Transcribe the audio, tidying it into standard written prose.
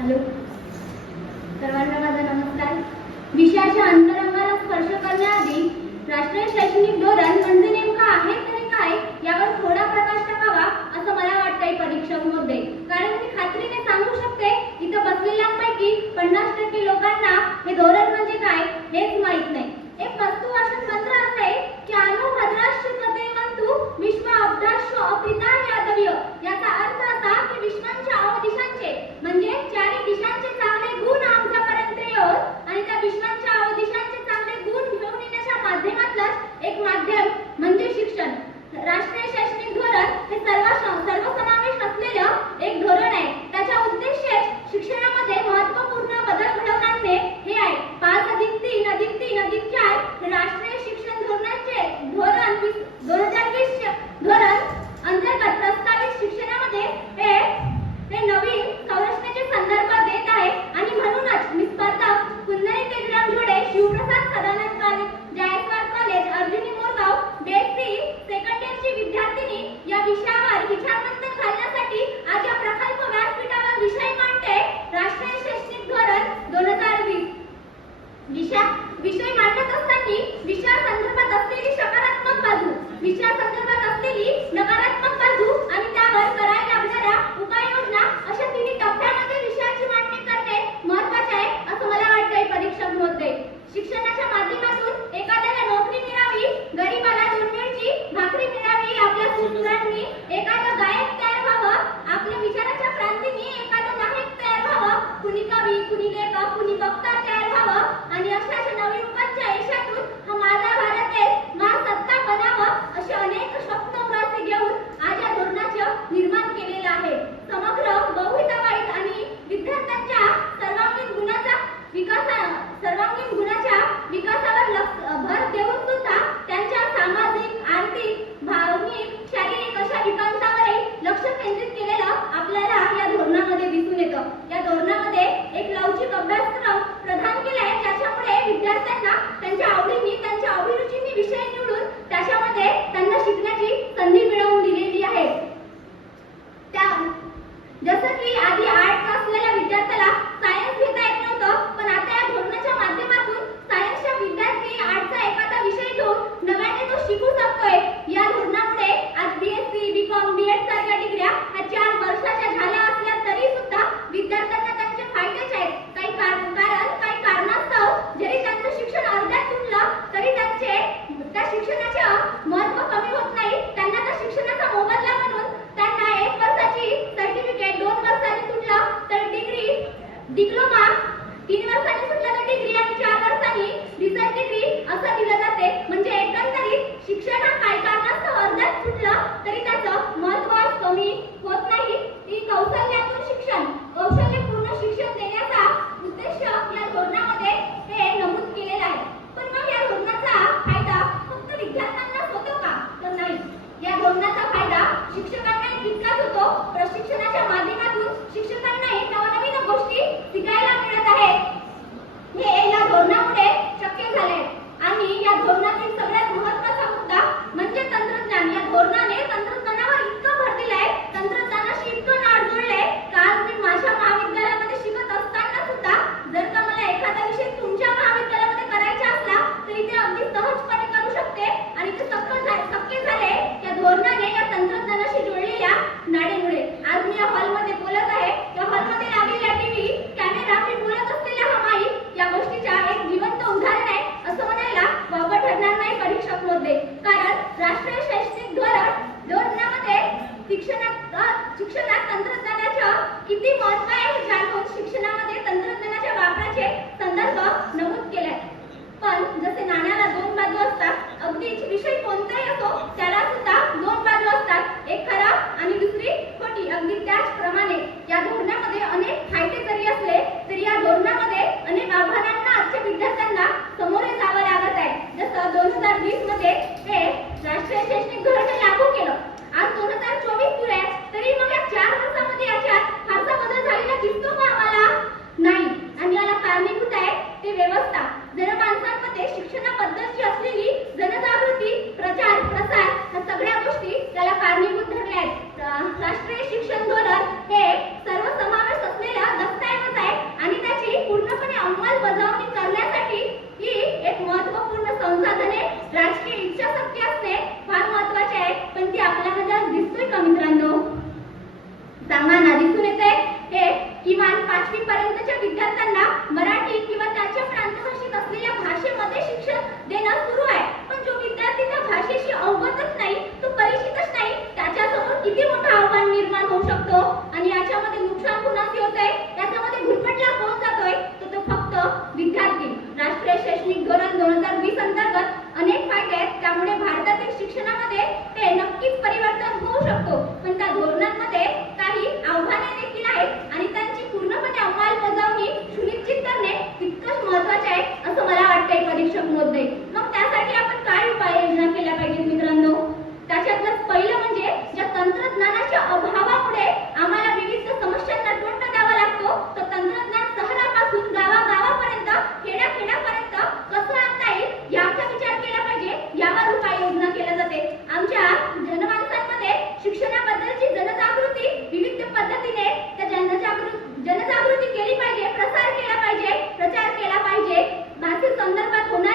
Hello, सर्वांना माझा नमस्कार. विषयाच्या अंतरंगाला स्पर्श करण्याआधी राष्ट्रीय शैक्षणिक धोरण म्हणजे नेमकं आहे तरी काय यावर थोडा प्रकाश टाकावा असं मला वाटतंय परीक्षक महोदय. कारण मी खात्रीने सांगू शकते इथं बसलेल्यांपैकी 50% लोकांना हे धोरण म्हणजे काय हेच माहित नाही. एक वास्तुवाचन मंत्र आहे की अनु भद्राश्च कथेवंतु विश्व अब्धाश्च अपिता यादव्य. याचा अर्थ असा की विश्वांच्या अवदिशांचे म्हणजे चारी दिशांचे चांगले गुण आमच्यापर्यंत येवोत आणि त्या विश्वांच्या अवदिशांचे चांगले गुण घेऊन येण्याच्या माध्यमातलं एक माध्यम म्हणजे शिक्षण. राष्ट्रीय शैक्षणिक धोरण हे सर्वसमावेश असलेलं एक धोरण आहे. त्याचा उद्देश शिक्षणामध्ये महत्त्वपूर्ण बदल घडवून आणणे हे आहे. 5+3+3+4 हे राष्ट्रीय शिक्षण धोरणाचे धोरण 2020 धोरण अंतर्गत प्रस्तावित शिक्षणामध्ये हे नवीन संरचनेचे संदर्भ देत आहे आणि म्हणूनच मी स्पर्धक Kundani Tejram Jode, Shivprasad Sadanand college, Jaiswal college, Arjuni Morgaon, BSc second इयरची विद्यार्थिनी या विषयावर विचारमंथन घालण्यासाठी आज या प्रकल्प व्यासपीठावर विषय मांडते. राष्ट्रीय शैक्षणिक धोरण 2020. विषय मांडत असताना विषयासंदर्भात असलेली सकारात्मक बाजू, विषयासंदर्भात असलेली नकारात्मक बाजू आणि त्यावर करायला लागणाऱ्या उपाययोजना अशा तिन्ही टप्प्यामध्ये विषयाची मांडणी करणे महत्त्वाचे आहे असं मला वाटतंय परीक्षक महोदय. शिक्षणाच्या माध्यमातून एखाद्याला नोकरी मिळावी, गरीबाला 2 वेळची भाकरी मिळावी, आपल्या सुपुत्रांनी एखादं गायक तयार व्हावं, आपल्या विचाराच्या क्रांतीने एखादं नायक तयार व्हावं, कुणी कवी, कुणी लेखक, कुणी वक्ता तयार व्हावं आणि अशा नवीन रूपांच्या यशातून हा माझा भारत देश महासत्ता बनावं असे अनेक स्वप्न उरासे घेऊन आज या धोरणाचं निर्माण केलेलं आहे. समग्र बहुहितवादी आणि विद्यार्थ्यांच्या सर्वांगीण गुणाच्या विकासावर भर देऊन सुद्धा त्यांच्या सामाजिक, आर्थिक, भावनिक, शारीरिक अशा विकासावरही लक्ष केंद्रित केलेलं आपल्याला या धोरणामध्ये दिसून येतं. या धोरणामध्ये एक लवचिक अभ्यासक्रम प्रदान केलाय ज्याच्यामुळे विद्यार्थ्यांना त्यांच्या आवडीने, त्यांच्या अभिरुचीने विषय निवडून त्याच्यामध्ये त्यांना शिकण्याची संधी मिळवून दिलेली आहे. जसं की आधी आर्ट्स असलेल्या विद्यार्थ्याला सायन्स घेता येत नव्हतं, पण आता या धोरणाच्या माध्यमातून सायन्सचा विद्यार्थी आर्ट्सचा एखादा विषय घेऊन नव्याने तो शिकू शकतोय. या धोरणामुळे आज BSc, BCom, B.Ed सारख्या डिग्र्या ह्या 4 वर्षाच्या झाल्या असल्या तरी सुद्धा विद्यार्थ्यांना त्यांचे फायदेच आहेत. काही कारणास्तव जरी त्यांचं शिक्षण अर्ध्यात तुटलं तरी त्या शिक्षणाचे महत्त्व कमी होत नाही. त्यांना त्या शिक्षणाचा मोबदला म्हणून त्यांना 1 वर्षाची सर्टिफिकेट, 2 वर्षांनी तुटलं तर डिप्लोमा, 3 वर्षांनी सुटलं तर डिग्री आणि 4 वर्षांनी रिसर्च डिग्री असं दिलं जाते. म्हणजे एकंदरीत शिक्षण हा काही कारणास्तव अर्ध्यात सुटलं तरी त्याचं महत्त्व कमी होत नाही. ही कौशल्यातून शिक्षण, कौशल्यपूर्ण शिक्षण देण्याचा उद्देश या धोरणामध्ये हे नमूद केलेला आहे. पण मग या धोरणाचा फायदा फक्त विद्यार्थ्यांनाच होतो का? तर नाही. या धोरणाचा फायदा शिक्षकांनाही तितकाच होतो. प्रशिक्षणाच्या माध्यमातून शिक्षकांनाही नवनवीन गोष्टी शिकायला मिळत आहेत. हे या धोरणामुळे शक्य झाले आणि या धोरणातील सगळ्यात महत्त्वाचा मुद्दा म्हणजे तंत्रज्ञान. या धोरणाने तंत्रज्ञानावर इतकं भर दिलाय, तंत्रज्ञानाशी इतकं नाळ जोडलंय का आज मी माझ्या महाविद्यालयामध्ये शिकत असताना सुद्धा जर का मला एखादा विषय तुमच्या महाविद्यालयामध्ये करायचा असला तरी ते अगदी सहजपणे करू शकते आणि ते शक्य झाले या धोरणाने, या तंत्रज्ञानाशी जोडलेल्या नाडीमुळे. आज मी या हॉलमध्ये बोलत आहे, या हॉलमध्ये लागलेला TV, कॅमेरा, मी बोलत असलेला हा माईक या गोष्टीचा एक जिवंत उदाहरण आहे असं म्हणायला वावगं ठरणार नाही परीक्षक महोदय. कारण राष्ट्रीय शैक्षणिक धोरणामध्ये शिक्षणात तंत्रज्ञानाचं किती महत्त्व आहे हे जाणून शिक्षणामध्ये तंत्रज्ञानाच्या वापराचे संदर्भ नमूद केले. पण जसे नाण्याला 2 बाजू असतात, अगदीच विषय कोणताही असो त्याला सुद्धा 2 बाजू असतात, एक खरा आणि दुसरी खोटी. अगदी त्याचप्रमाणे या धोरणामध्ये अनेक फायदे जरी असले तरी या धोरणामध्ये अनेक आव्हानांना आजच्या विद्यार्थ्यांना सामोरे जावं लागत आहे. जसं 2020 मध्ये हे राष्ट्रीय शैक्षणिक धोरण लागू केलं. आज 2024 सुरू आहे तरी मग या 4 वर्षामध्ये याच्यात फारसा बदल झालेला दिसतो का आम्हाला? नाही. आणि याला कारणीभूत आहे ते व्यवस्था. जनमानसांमध्ये शिक्षणाबद्दलची असलेली जनजागृती, प्रचार, प्रसार ह्या सगळ्या गोष्टी त्याला कारणीभूत ठरल्या आहेत. राष्ट्रीय शिक्षण धोरण हे सर्वसमावेश असलेल्या 5वी पर्यंतच्या विद्यार्थ्यांना मराठी किंवा त्याच्या प्रांतभाषेत असलेल्या भाषेमध्ये शिक्षण देणं सुरू आहे. पण जो विद्यार्थी त्या भाषेशी अवगतच नाही, तो परिचितच नाही, त्याच्यासमोर किती मोठं आव्हान निर्माण होऊ शकतो. आणि याच्यामध्ये नुकसान कुणाचे होतंय, याच्यामध्ये घुरपटला कोण जातोय, तो फक्त विद्यार्थी. राष्ट्रीय शैक्षणिक धोरण 2020 अंतर्गत अनेक फायदे आहेत, त्यामुळे भारतातील शिक्षणामध्ये ते नक्कीच परिवर्तन होऊ शकतो. पण त्या धोरणांमध्ये काही आव्हाने देखील आहेत आणि त्यांची पूर्णपणे अंमलबजावणी सुनिश्चित करणे तितकंच महत्त्वाचे आहे असं मला वाटतंय परीक्षक महोदय. मग त्यासाठी आपण काय उपाययोजना केल्या पाहिजेत मित्रांनो? त्याच्यातलं पहिलं म्हणजे ज्या तंत्रज्ञानाच्या अभावामुळे आम्हाला विविध समस्यांना तोंड द्यावा लागतो, तर तंत्रज्ञान शहरापासून गावागावापर्यंत, खेड्याखेड्यापर्यंत कसं आणता येईल याचा विचार केला पाहिजे, यावर उपाययोजना केल्या जाते. आमच्या जनमानसांमध्ये शिक्षणाबद्दलची जनजागृती विविध पद्धतीने त्या जनजागृती केली पाहिजे, प्रसार केला पाहिजे, प्रचार केला पाहिजे. भाषे संदर्भात होणाऱ्या